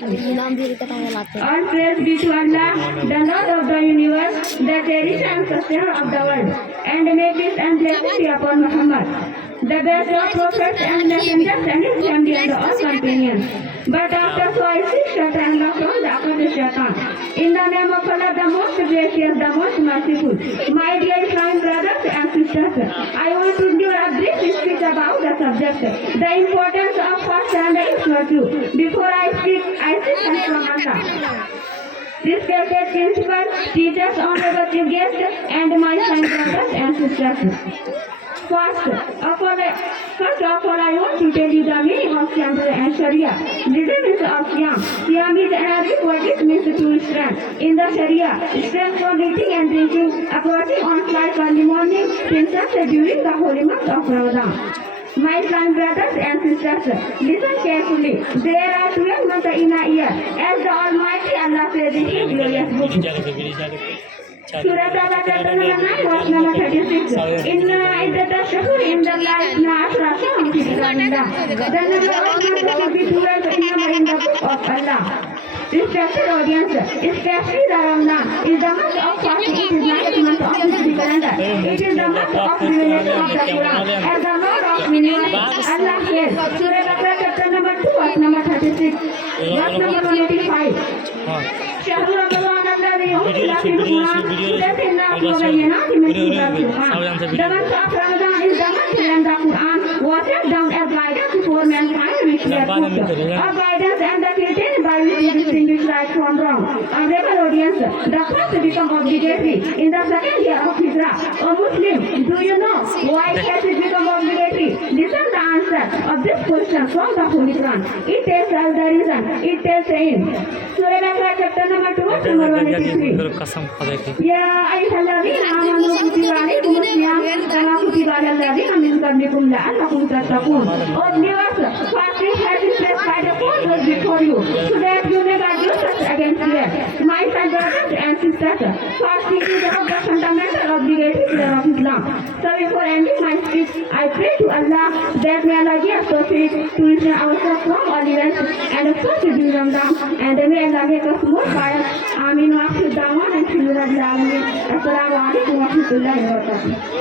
All praise be to Allah, the Lord of the universe, the cherisher and sustainer of the world, and may peace and blessings be upon Muhammad, the best of prophets and messengers and his family and all companions. But after so I seek shelter and love from the accursed Shaitan. In the name of Allah, the most gracious, the most merciful, my dear Islamic brothers and sisters, I want to give a brief speech about the subject, the importance of fast and its virtue. Before I speak, I seek help from Allah. Respected principal, teachers, honorable guests, and my Islamic brothers and sisters. First of all, I want to tell you the meaning of Siam and Sharia. The means of Siam. Siam is an Arabic word which means to restrain. In the Sharia, restraint from eating and drinking, approaching on flight early morning, since during the holy month of Ramadan. My son, brothers and sisters, listen carefully. There are 12 months in a year, as the Almighty Allah says in His glorious book. Surah Al-Baqarah number 9, verse number 36. Inna iddata shuhur indallahi ithna ashara shahran fi kitabillah. The number of months will be 12 in the book of Allah. Respected audience, especially the Ramadan is the month of fasting. It is not the month of the calendar. It is the month of revelation of the Quran. As the Lord of universe, Allah says, Surah Al-Baqarah chapter number 2, verse number 36, verse number 185. شهر رمضان الذي أنزل فيه القرآن هدى للناس وبينات من الهدى والفرقان. The month of Ramadan is the month when the Quran was sent down as guidance for mankind with their book of guidance and the creation by which we distinguish right from wrong. Honorable audience, the first become obligatory in the second year of Hijrah. A Muslim, do you know why has it become obligatory? Listen the answer of this question from the Holy Quran. It tells us the reason. It tells in Surah Al-Baqarah chapter number 2, verse number 183. Ya ayyuhallazina amanu kutiba alaykumus siyam kama kutiba alal ladzina min qablikum la'allakum tattaqun. Oh believers, fasting has been prescribed for those before you, so that you may not do such against them. My brothers and sisters, fasting is one of the fundamental obligations of Islam. So before ending my speech, I pray to Allah that may Allah give us tawfiq to return ourselves from all events and of course to do Ramadan, and may Allah make us more pious. Amin wa akhir da'wan and Assalamu alaikum wa rahmatullahi wa barakatuh.